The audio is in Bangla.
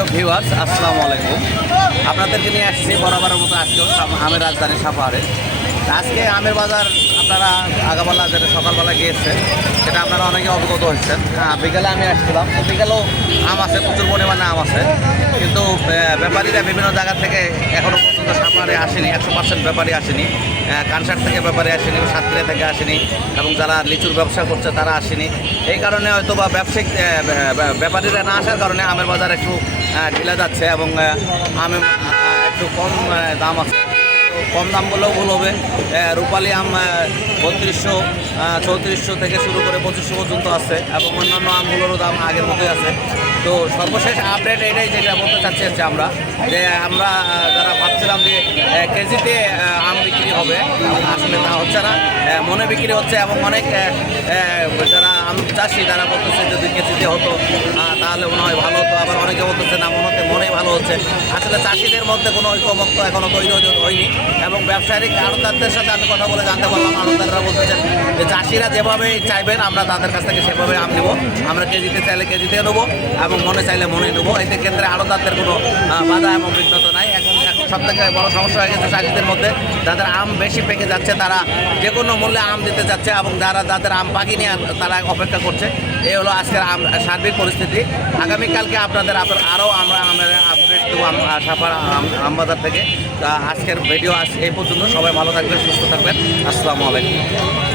সুপ্রিয় ভিউয়ার্স আসসালামু আলাইকুম। আপনাদেরকে নিয়ে আসছি বরাবরের মতো আজকে আমের রাজধানী সাফারে আজকে আমের বাজার আপনারা আগাবেলা যেটা সকালবেলা গিয়েছে সেটা আপনারা অনেকে অবগত হয়েছেন। হ্যাঁ বিকেলে আমি আসছিলাম। তো বিকেলেও আম আছে, প্রচুর পরিমাণে আম আছে। কিন্তু ব্যাপারীরা বিভিন্ন জায়গা থেকে এখনও আসেনি, একশো পার্সেন্ট ব্যাপারী আসেনি কানসার থেকে ব্যাপারে আসেনি, সাতক্ষীরা থেকে আসেনি, এবং যারা লিচুর ব্যবসা করছে তারা আসেনি। এই কারণে হয়তো বা ব্যবসায়িক ব্যাপারীরা না আসার কারণে আমের বাজার একটু ঢিলা যাচ্ছে এবং আম একটু কম দাম আছে। কম দাম বললেও ভুল হবে। রূপালী আম বত্রিশশো চৌত্রিশশো থেকে শুরু করে পঁচিশশো পর্যন্ত আছে, এবং অন্যান্য আমগুলোরও দাম আগের মতোই আছে। তো সর্বশেষ আপডেট এটাই যেটা বলতে চাচ্ছি হচ্ছে আমরা, যে আমরা যারা ভাবছিলাম যে কেজিতে আম বিক্রি হবে, আসলে তা হচ্ছে না। মনে বিক্রি হচ্ছে এবং অনেক যারা আম চাষি, তারা বলতেছে যদি কেজিতে হতো তাহলে মনে হয় ভালো হতো। আবার অনেকে বলতেছে না, মনে হতে মনেই ভালো হচ্ছে। আসলে চাষিদের মধ্যে কোনো ঐক্যমত্য এখনও তৈরি হয়নি এবং ব্যবসায়িক আড়তদারদের সাথে আমি কথা বলে জানতে পারলাম। আড়তদাররা বলতেছেন যে চাষিরা যেভাবে চাইবেন আমরা তাদের কাছ থেকে সেভাবে আম নেব। আমরা কেজিতে চাইলে কেজিতে নেব এবং মনে চাইলে মনে নেব। এতে কেন্দ্রে আড়তদারদের কোনো আহ, বাধা এবং বিঘ্নতা নাই। এখন এখন সব থেকে বড় সমস্যা হয়ে গেছে চাষিদের মধ্যে। যাদের আম বেশি পেকে যাচ্ছে তারা যে কোনো মূল্যে আম দিতে যাচ্ছে এবং যারা যাদের আম পাকি নিয়ে তারা অপেক্ষা করছে। এই হলো আজকের আম সার্বিক পরিস্থিতি। আগামীকালকে আপনাদের আরও আমরা আমের আপডেট দেবো আম- আমবাজার থেকে। আজকের ভিডিও আজ এই পর্যন্ত। সবাই ভালো থাকবেন সুস্থ থাকবেন। আসসালামু আলাইকুম।